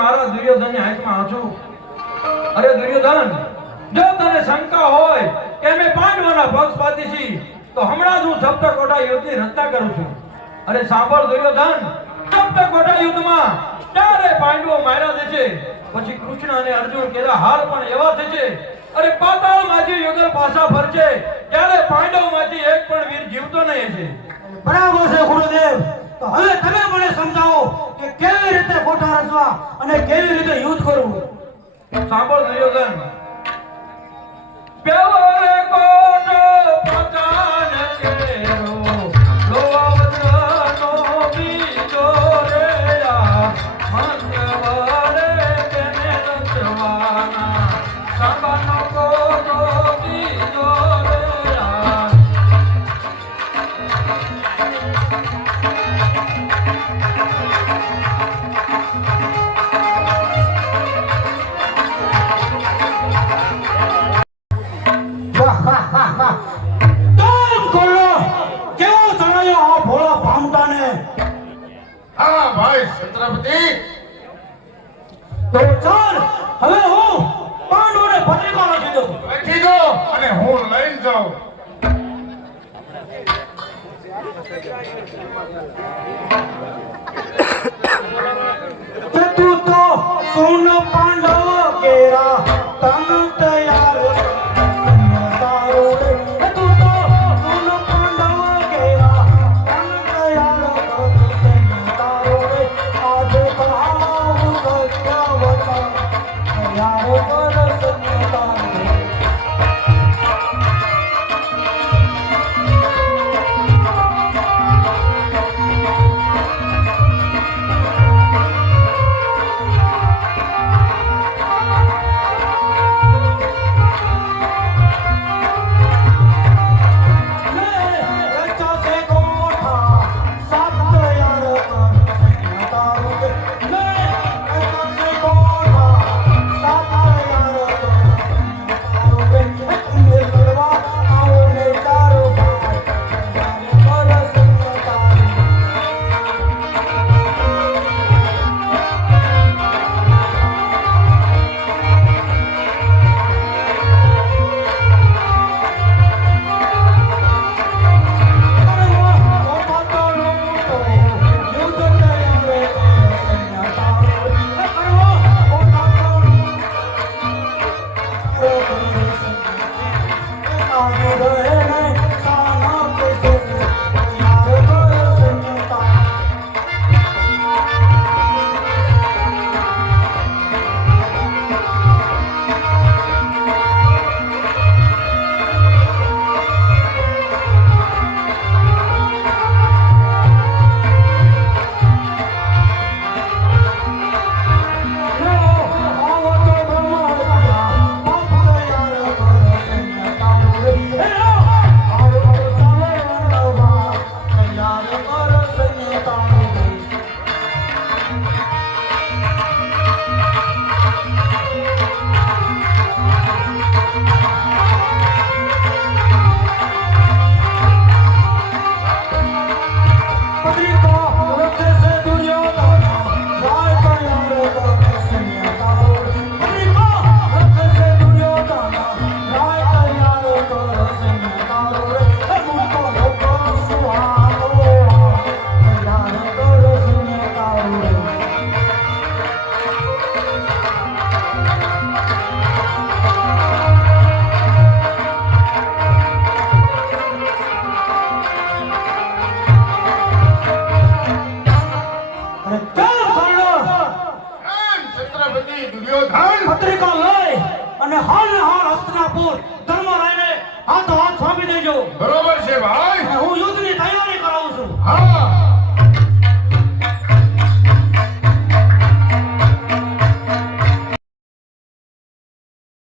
મારા દુર્યોધનની હાથમાં છું. અરે દુર્યોધન, જો તને શંકા હોય કે અમે પાંડવોના પક્ષપાતી છીએ તો હમણાં જ હું સપ્તકોટા યુદ્ધની રચના કરું છું. અરે સાંભળ દુર્યોધન, સપ્તકોટા યુદ્ધમાં ચારે પાંડવો માર્યા જશે. પછી કૃષ્ણ અને અર્જુન કેરા હાર પણ એવા થશે. અરે પાતાળમાંથી યુગલ પાછા ફરશે ત્યારે પાંડવોમાંથી એક પણ વીર જીવતો નહીં હશે. બરાબર છે ગુરુદેવ. તો હવે તમે મને સમજાવો કે કેવી રીતે કોઠા રચવા અને કેવી રીતે યુદ્ધ કરવું. સાંભળ દુર્યોધન, પેલો રે કોટો પતાન કેરો લોવદ્રનો બીજો રે આ મંગવરે તેને રચવાના સબનો કોટો બીજો રે આ. હા ભાઈ છત્રપતિ. તો ચાલ હવે હું પાંડવોને પત્રિકા લખી દઉં. લખી દો અને હું લઈને જાઉં. કે તું તો સુન પાંડવ કેરા તન તૈયાર તારો રે. કે તું તો સુન પાંડવ કેરા તન તૈયાર તારો રે. આજે ભાવ સત્ય વચન તૈયાર કર સન્યતા રે. પત્રિકા લઈ અને હાલ હસ્તિનાપુર ધર્મરાયને હાથ સોંપી દેજો. બરોબર.